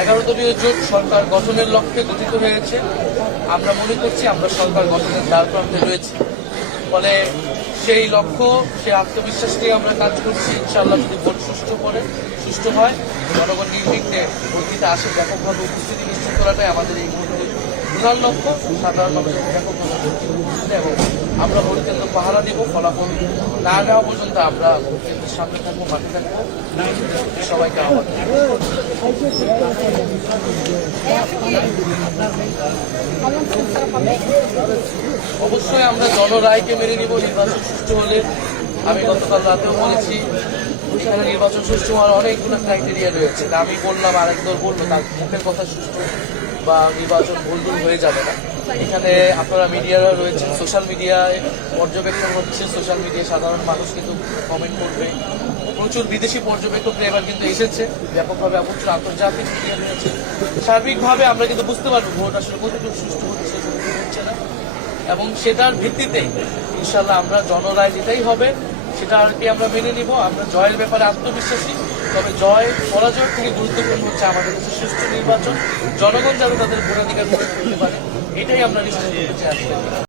11 দলীয় জোট সরকার গঠনের লক্ষ্যে গঠিত হয়েছে। আমরা মনে করছি আমরা সরকার গঠনের দ্বারপ্রান্তে রয়েছি। ফলে সেই লক্ষ্য, সেই আত্মবিশ্বাস নিয়ে আমরা কাজ করছি। ইনশাআল্লাহ যদি ভোট সুষ্ঠু হয়, জনগণ নির্বিঘ্নে ভোট দিতে আসে, ব্যাপকভাবে উপস্থিতি নিশ্চিত করাটাই আমাদের এই মুহূর্তে প্রধান লক্ষ্য। সাধারণ মানুষের ব্যাপকভাবে এবং আমরা ভোট কেন্দ্র পাহারা দিব। ফলাফল না নেওয়া পর্যন্ত আমরা ভোট কেন্দ্রের সামনে থাকবো, মাঠে থাকবো। সবাইকে আহ্বান। অবশ্যই আমরা জনরায়কে মেনে নিব। নির্বাচন সুষ্ঠু হলে, আমি গতকাল রাতেও বলেছি, এখানে নির্বাচন সুষ্ঠু হওয়ার অনেকগুলো ক্রাইটেরিয়া রয়েছে। আমি বললাম, আরেক দল বললো, তার মুখের কথা সুষ্ঠু বা নির্বাচন ভুলদুল হয়ে যাবে না। এখানে আপনারা মিডিয়ারা রয়েছেন, সোশ্যাল মিডিয়ায় পর্যবেক্ষণ হচ্ছে, সোশ্যাল মিডিয়ায় সাধারণ মানুষ কিন্তু কমেন্ট করবে। প্রচুর বিদেশি পর্যবেক্ষকরা এবার কিন্তু এসেছে ব্যাপকভাবে, প্রচুর আন্তর্জাতিক মিডিয়া রয়েছে। সার্বিকভাবে আমরা কিন্তু বুঝতে পারবো ভোট আসলে কতটুকু সুষ্ঠু হচ্ছে, কতটুকু হচ্ছে না। এবং সেটার ভিত্তিতেই ইনশাল্লাহ আমরা জনরায় যেটাই হবে সেটা আর কি আমরা মেনে নিব। আমরা জয়ের ব্যাপারে আত্মবিশ্বাসী, তবে জয় পরাজয় থেকে গুরুত্বপূর্ণ হচ্ছে আমাদের কাছে সুষ্ঠু নির্বাচন, জনগণ যাতে তাদের ভোটাধিকার প্রয়োগ করতে পারে, এটাই আমরা নিশ্চিত করতে চাই।